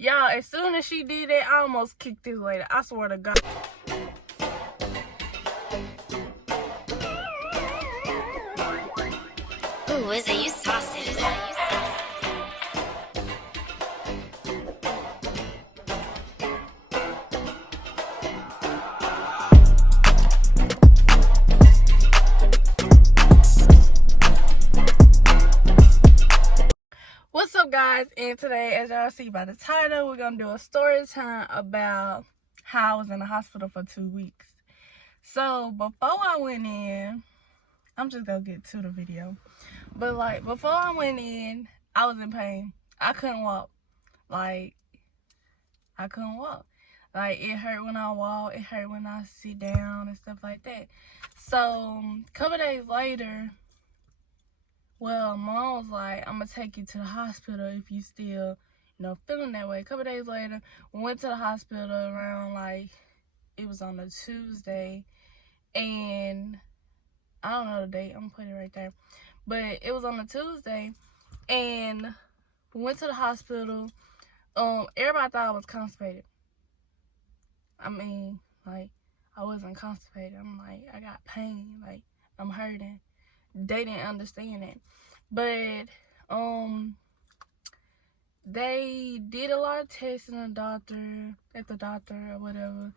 Y'all, as soon as she did that, I almost kicked this lady. I swear to God. Ooh, is it you saucy? Is that you saucy? What's up, guys? And today, as y'all see by the title, we're gonna do a story time about how I was in the hospital for 2 weeks. So before I went in, I'm just gonna get to the video. But like before I went in, I was in pain. I couldn't walk. I couldn't walk. Like, it hurt when I walk, it hurt when I sit down and stuff like that. So a couple days later, well, Mom was like, I'm gonna take you to the hospital if you still, feeling that way. A couple days later, we went to the hospital around, it was on a Tuesday, and I don't know the date, I'm gonna put it right there. But it was on a Tuesday, and we went to the hospital. Everybody thought I was constipated. I mean, I wasn't constipated. I'm like, I got pain, I'm hurting. They didn't understand it. But they did a lot of tests at the doctor or whatever.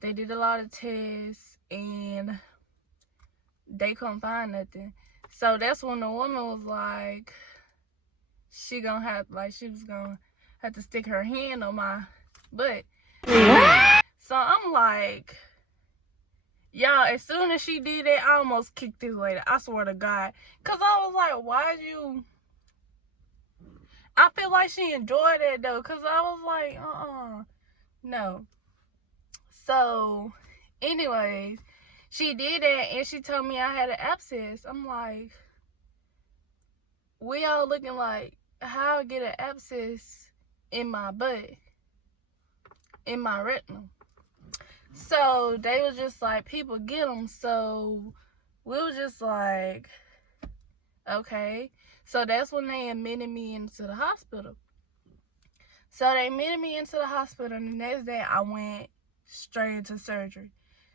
They did a lot of tests and they couldn't find nothing. So that's when the woman was like, she was gonna have to stick her hand on my butt. So I'm like, y'all, as soon as she did that, I almost kicked this lady. I swear to God. Because I was like, why'd you... I feel like she enjoyed it, though. Because I was like, no. So, anyways, she did that, and she told me I had an abscess. I'm like, we all looking like, how I get an abscess in my butt, in my retina. So they was just like, people get them. So we was just like, okay. So that's when they admitted me into the hospital. So they admitted me into the hospital, and the next day I went straight into surgery.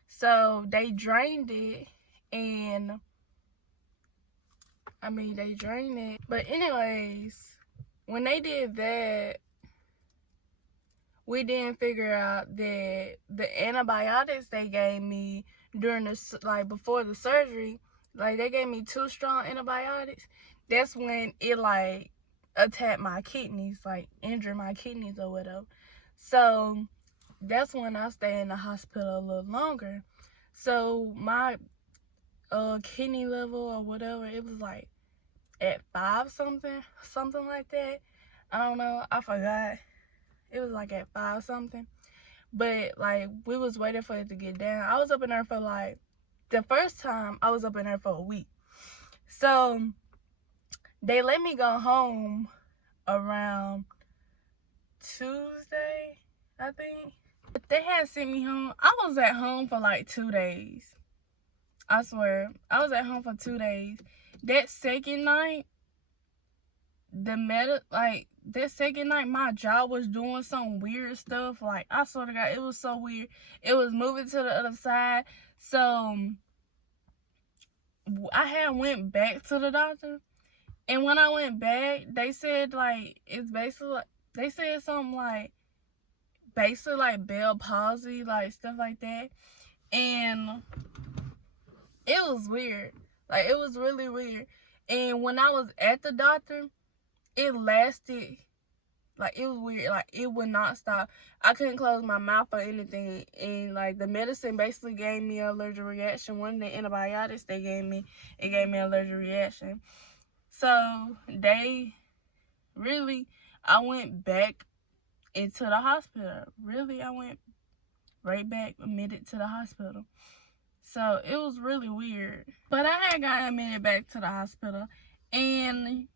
So they drained it, and they drained it. But anyways, when they did that, we didn't figure out that the antibiotics they gave me during before the surgery, they gave me 2 strong antibiotics. That's when it attacked my kidneys, injured my kidneys or whatever. So that's when I stayed in the hospital a little longer. So my kidney level or whatever, it was at 5 something like that. I don't know, I forgot. It was at 5 something. But we was waiting for it to get down. I was up in there for the first time I was up in there for a week. So they let me go home around Tuesday, I think. But they had sent me home. I was at home for 2 days. I swear. I was at home for 2 days. That second night, that second night, my jaw was doing some weird stuff. I swear to God, it was so weird. It was moving to the other side. So I had went back to the doctor, and when I went back, they said it's basically they said something basically Bell palsy, stuff like that. And it was weird. It was really weird. And when I was at the doctor, it lasted, it was weird. It would not stop. I couldn't close my mouth or anything. And the medicine basically gave me an allergic reaction. One of the antibiotics they gave me, it gave me an allergic reaction. So I went back into the hospital. I went right back, admitted to the hospital. So it was really weird. But I had got admitted back to the hospital, and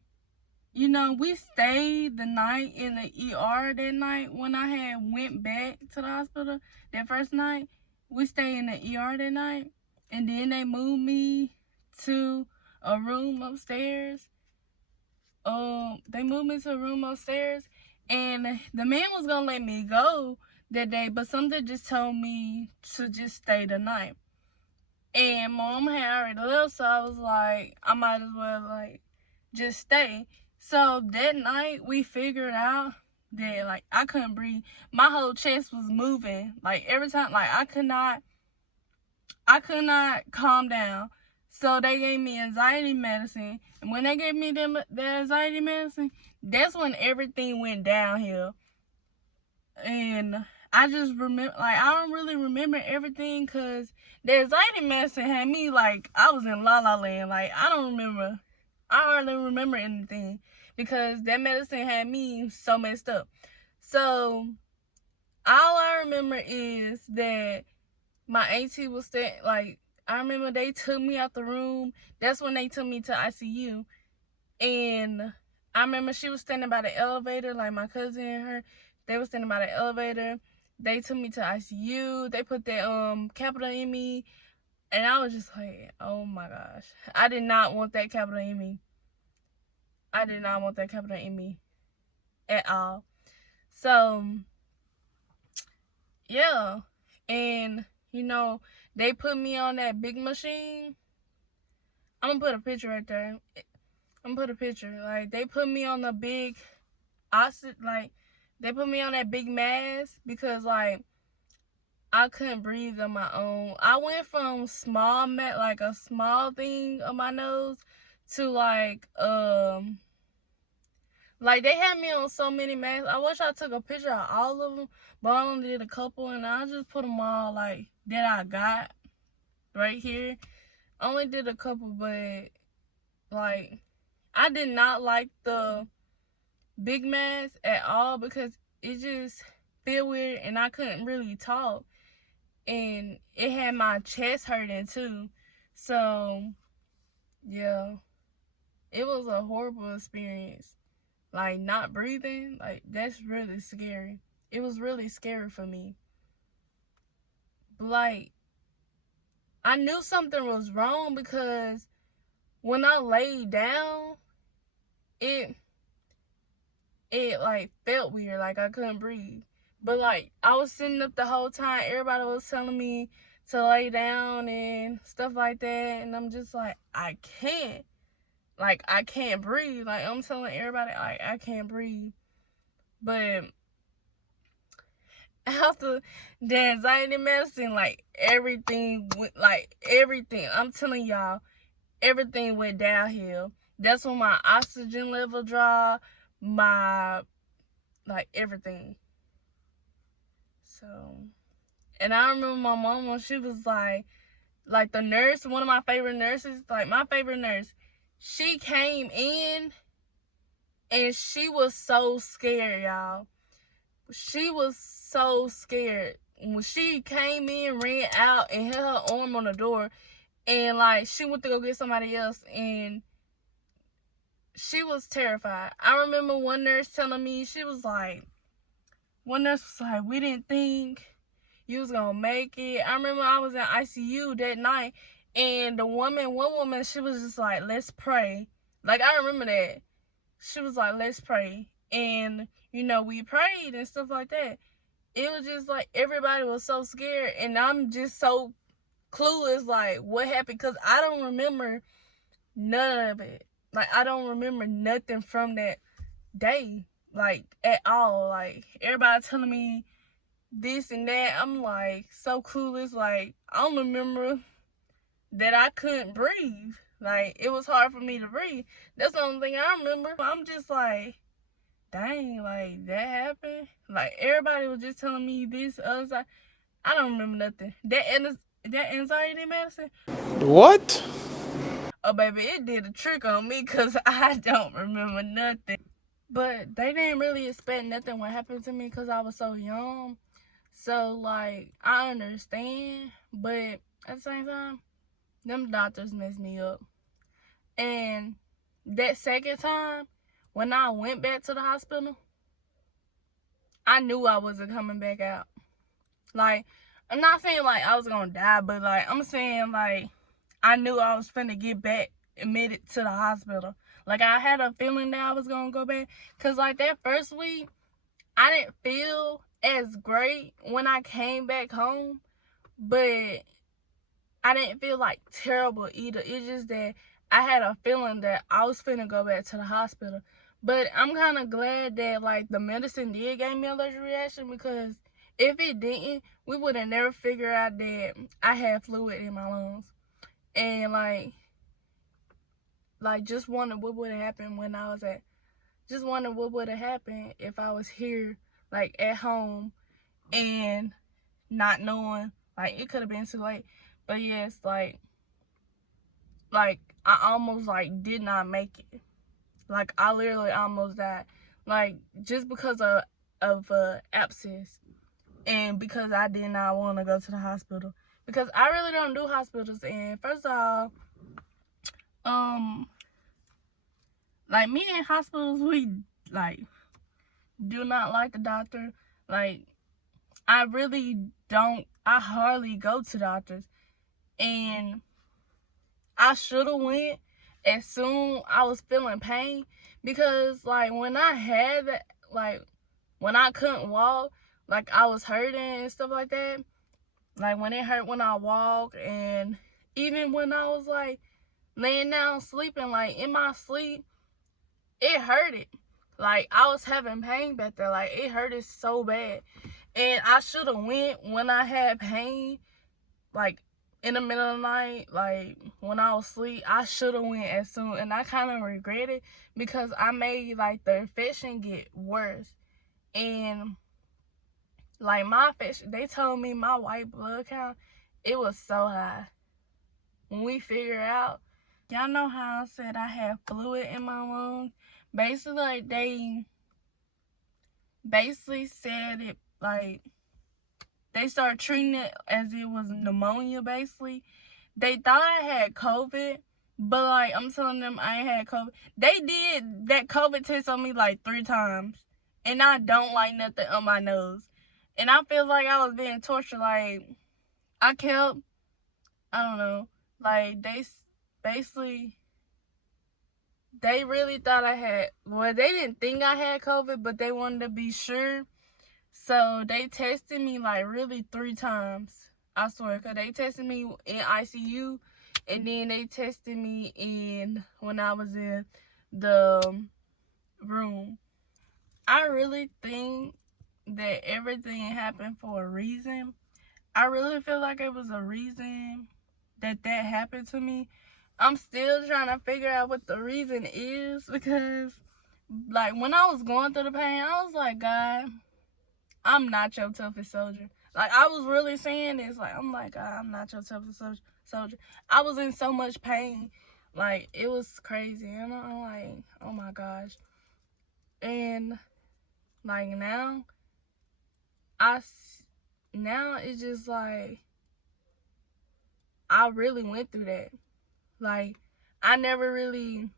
we stayed the night in the ER that night. When I had went back to the hospital that first night, we stayed in the ER that night. And then they moved me to a room upstairs. They moved me to a room upstairs. And the man was gonna let me go that day, but something just told me to just stay the night. And my mom had already left, so I was like, I might as well like just stay. So that night we figured out that like I couldn't breathe. My whole chest was moving. Like every time, like I could not calm down. So they gave me anxiety medicine. And when they gave me the anxiety medicine, that's when everything went downhill. And I just remember, like, I don't really remember everything because the anxiety medicine had me, like, I was in La La Land. Like, I hardly remember anything because that medicine had me so messed up. So, all I remember is that my auntie was like, I remember they took me out the room. That's when they took me to ICU. And I remember she was standing by the elevator, like my cousin and her. They were standing by the elevator. They took me to ICU. They put that capital in me. And I was just like, oh my gosh. I did not want that capital in me. I did not want that capital in me at all. So, yeah. And, you know, they put me on that big machine. I'm going to put a picture right there. I'm going to put a picture. Like, they put me on the big like, they put me on that big mask because, like, I couldn't breathe on my own. I went from like a small thing on my nose to like they had me on so many masks. I wish I took a picture of all of them, but I only did a couple, and I just put them all like that I got right here. I only did a couple, but like I did not like the big mask at all because it just felt weird and I couldn't really talk. And it had my chest hurting too. So, yeah. It was a horrible experience. Like, not breathing, like, that's really scary. It was really scary for me. But, like, I knew something was wrong because when I laid down, it like felt weird, like I couldn't breathe. But like I was sitting up the whole time, everybody was telling me to lay down and stuff like that, and I'm just like, I can't breathe. Like I'm telling everybody, like I can't breathe. But after the anxiety medicine, like everything I'm telling y'all, everything went downhill. That's when my oxygen level dropped, my like everything. So, and I remember my mom when she was like the nurse, one of my favorite nurses, like my favorite nurse, she came in and she was so scared, y'all. She was so scared. When she came in, ran out and hit her arm on the door, and like she went to go get somebody else, and she was terrified. I remember one nurse telling me, one nurse was like, we didn't think you was gonna make it. I remember I was in ICU that night, and one woman, she was just like, let's pray. Like, I remember that. She was like, let's pray. And, you know, we prayed and stuff like that. It was just like, everybody was so scared, and I'm just so clueless, like, what happened? Because I don't remember none of it. Like, I don't remember nothing from that day, like, at all. Like, everybody telling me this and that. I'm, like, so clueless. Like, I don't remember that I couldn't breathe. Like, it was hard for me to breathe. That's the only thing I remember. I'm just like, dang, like, that happened? Like, everybody was just telling me this, other side. I don't remember nothing. That anxiety medicine. What? Oh, baby, it did a trick on me because I don't remember nothing. But they didn't really expect nothing would happen to me because I was so young. So, like, I understand. But at the same time, them doctors messed me up. And that second time, when I went back to the hospital, I knew I wasn't coming back out. Like, I'm not saying, like, I was going to die, but, like, I'm saying, like, I knew I was finna get back admitted to the hospital. Like, I had a feeling that I was going to go back. Because, like, that first week, I didn't feel as great when I came back home, but I didn't feel like terrible either. It's just that I had a feeling that I was finna go back to the hospital. But I'm kind of glad that like the medicine did give me an allergic reaction, because if it didn't, we would have never figured out that I had fluid in my lungs. And like just wonder what would have happened when I was at, just wonder what would have happened if I was here, like at home, and not knowing, like it could have been too late. But yes, like I almost like did not make it. Like I literally almost died. Like just because of abscess, and because I did not want to go to the hospital, because I really don't do hospitals. And first of all, like me in hospitals, we like do not like the doctor. Like I really don't. I hardly go to doctors, and I should have went as soon I was feeling pain, because like when I had that, like when I couldn't walk, like I was hurting and stuff like that. Like when it hurt when I walk, and even when I was like laying down sleeping, like in my sleep, it hurted. Like I was having pain back there. Like it hurted so bad. And I should have went when I had pain, like in the middle of the night, like when I was asleep. I should have went as soon, and I kind of regret it, because I made like the infection get worse. And like my infection, they told me my white blood count, it was so high. When we figured out, y'all know how I said I had fluid in my lungs. Basically, like they basically said it like they started treating it as it was pneumonia. Basically, they thought I had COVID, but like I'm telling them I ain't had COVID. They did that COVID test on me like 3 times, and I don't like nothing on my nose. And I feel like I was being tortured. Like I kept, I don't know, like they basically, they really thought I had, well, they didn't think I had COVID, but they wanted to be sure. So they tested me like really 3 times. I swear, because they tested me in ICU, and then they tested me in when I was in the room. I really think that everything happened for a reason. I really feel like it was a reason that happened to me. I'm still trying to figure out what the reason is, because like when I was going through the pain, I was like, God, I'm not your toughest soldier. Like I was really saying this. Like I'm like, God, I'm not your toughest soldier. I was in so much pain. Like it was crazy. And I'm like, oh my gosh. And like now it's just like I really went through that. Like I never really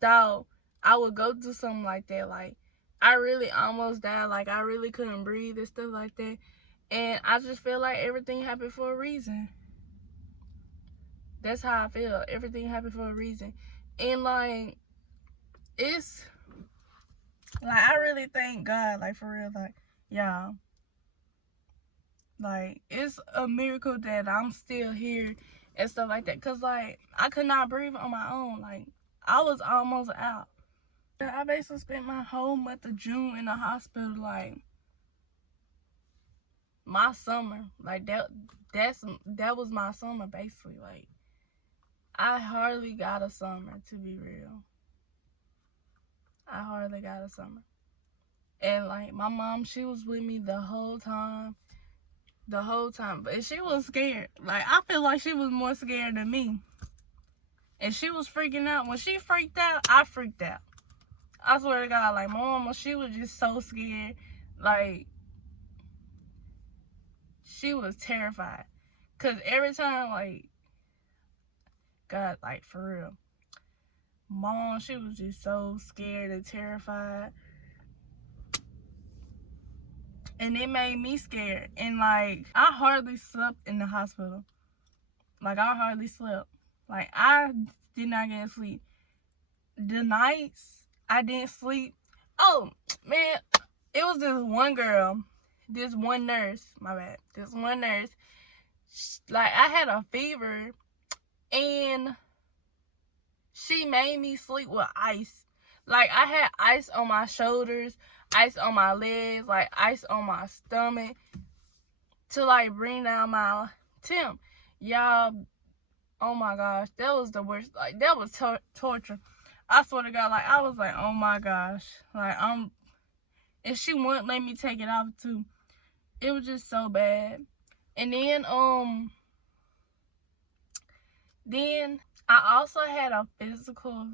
thought I would go through something like that. Like I really almost died. Like I really couldn't breathe and stuff like that. And I just feel like everything happened for a reason. That's how I feel. Everything happened for a reason. And like it's like I really thank God, like for real, like y'all. Like it's a miracle that I'm still here and stuff like that. Cause like I could not breathe on my own. Like I was almost out. I basically spent my whole month of June in the hospital. Like my summer, like that was my summer basically. Like I hardly got a summer, to be real. I hardly got a summer. And like my mom, she was with me the whole time. But she was scared. Like I feel like she was more scared than me. And she was freaking out. When she freaked out, I freaked out. I swear to God, like my mama, she was just so scared. Like she was terrified. Cause every time, like, God, like for real, mom, she was just so scared and terrified. And it made me scared. And like I hardly slept in the hospital. Like I hardly slept. Like I did not get sleep. The nights I didn't sleep. Oh man, it was this one girl, this one nurse, my bad, this one nurse, like, I had a fever, and she made me sleep with ice. Like, I had ice on my shoulders, ice on my legs, like, ice on my stomach, to, like, bring down my temp. Y'all, oh my gosh, that was the worst. Like, that was torture. I swear to God, like, I was like, oh my gosh, like, and she wouldn't let me take it off too. It was just so bad. And then I also had a physical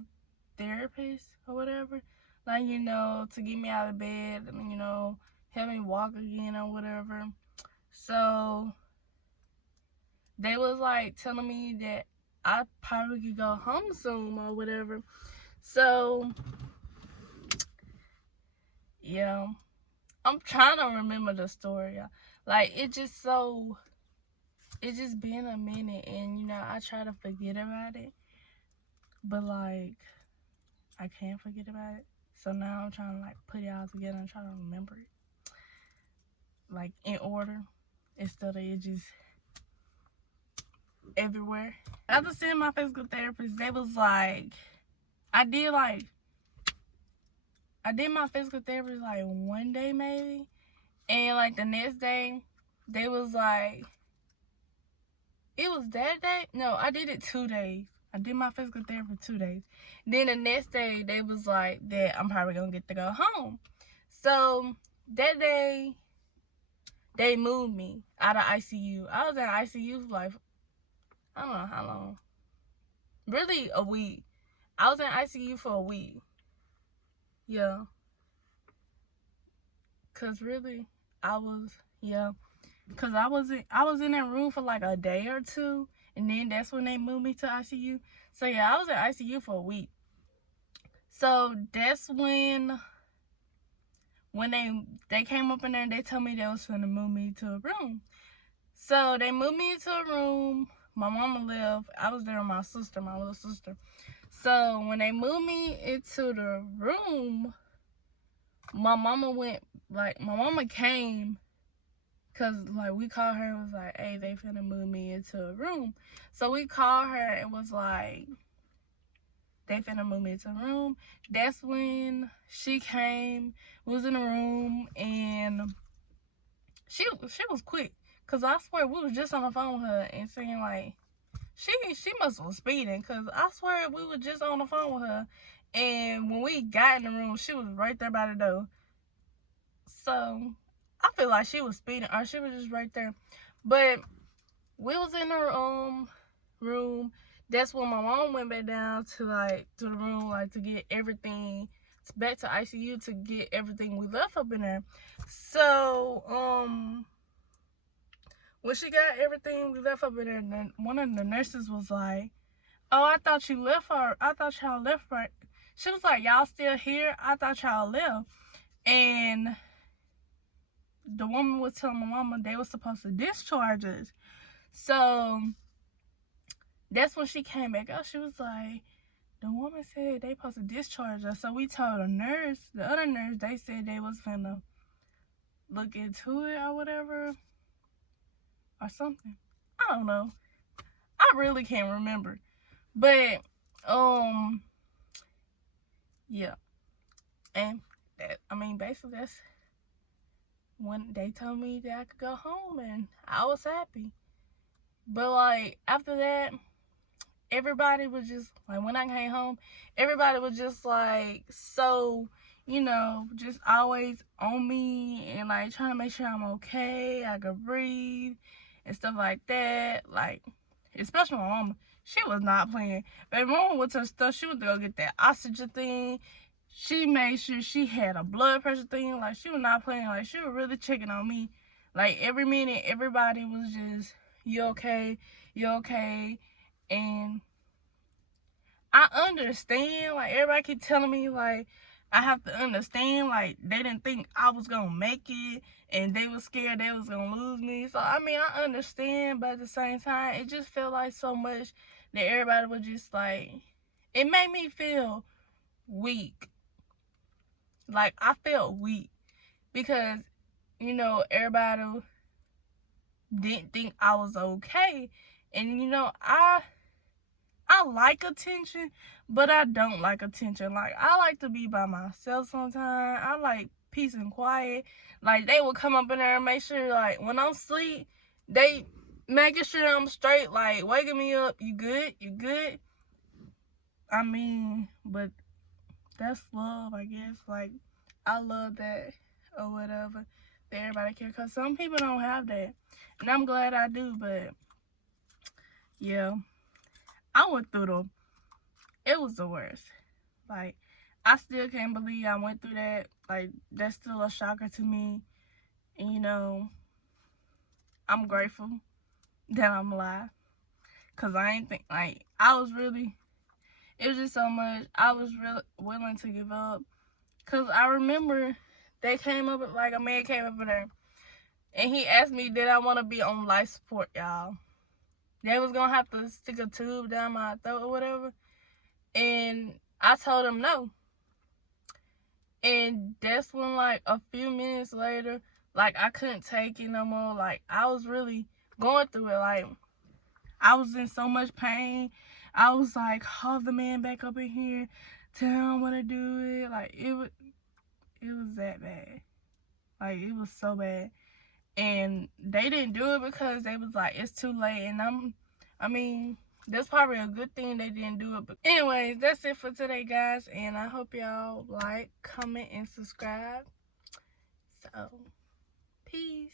therapist or whatever, like, you know, to get me out of bed and, you know, help me walk again or whatever. So they was like telling me that I probably could go home soon or whatever. So yeah, I'm trying to remember the story. Like, it just been a minute, and, you know, I try to forget about it, but, like, I can't forget about it. So now I'm trying to, like, put it all together and try to remember it, like, in order, instead of it just everywhere. After seeing my physical therapist, they was like, I did my physical therapy like one day maybe, and like the next day they was like, it was that day? No, I did it 2 days. I did my physical therapy 2 days. Then the next day they was like that I'm probably gonna get to go home. So that day they moved me out of ICU. I was in ICU for like, I don't know how long. Really a week. I was in ICU for a week. Yeah. Cause really, I was in that room for like a day or two, and then that's when they moved me to ICU. So yeah, I was in ICU for a week. So that's when they came up in there and they told me they was gonna move me to a room. So they moved me into a room. My mama left. I was there with my sister, my little sister. So when they moved me into the room, my mama came, because, like, we called her and was like, hey, they finna move me into a room. So we called her and was like, they finna move me into a room. That's when she came, was in the room, and she was quick. Because I swear, we was just on the phone with her and saying, like, she must have was speeding, because I swear we were just on the phone with her. And when we got in the room, she was right there by the door. So I feel like she was speeding, or she was just right there. But we was in her room. That's when my mom went back down to the room, like, to get everything back to ICU, to get everything we left up in there. So when she got everything we left up in there, then one of the nurses was like, oh, I thought you left her. I thought y'all left her. She was like, y'all still here? I thought y'all left. And the woman was telling my mama they were supposed to discharge us. So that's when she came back up. She was like, the woman said they supposed to discharge us. So we told the other nurse, they said they was finna look into it or whatever, or something. I don't know. I really can't remember. But yeah. And basically that's when they told me that I could go home, and I was happy. But, like, after that, everybody was just, like, when I came home, everybody was just, like, so, you know, just always on me, and, like, trying to make sure I'm okay, I could breathe, and stuff like that. Like, especially my mama, she was not playing. But my mama with her stuff, she went to go get that oxygen thing. She made sure she had a blood pressure thing. Like, she was not playing. Like, she was really checking on me. Like, every minute, everybody was just, you okay? You okay? And I understand. Like, everybody keep telling me, like, I have to understand. Like, they didn't think I was going to make it, and they were scared they was going to lose me. So, I mean, I understand, but at the same time, it just felt like so much that everybody was just, like, it made me feel weak. Like, I felt weak. because, everybody didn't think I was okay. And, I like attention, but I don't like attention. Like, I like to be by myself sometimes. I like peace and quiet. Like, they will come up in there and make sure, like, when I'm asleep, they making sure I'm straight, like, waking me up. You good? You good? I mean, but that's love, I guess. Like, I love that or whatever. That everybody care. Because some people don't have that. And I'm glad I do, but, yeah. I went through it was the worst. Like, I still can't believe I went through that. Like, that's still a shocker to me. And, I'm grateful that I'm alive. Because I ain't think, like, it was just so much. I was really willing to give up. Because I remember they came up, like, a man came up in there. And he asked me, did I want to be on life support, y'all? They was going to have to stick a tube down my throat or whatever. And I told him no. And that's when, like, a few minutes later, like, I couldn't take it no more. Like, I was really going through it. Like, I was in so much pain. I was like, call the man back up in here. Tell him I want to do it. Like, it was that bad. Like, it was so bad. And they didn't do it because they was like, it's too late. And that's probably a good thing they didn't do it. But anyways, that's it for today, guys. And I hope y'all like, comment, and subscribe. So, peace.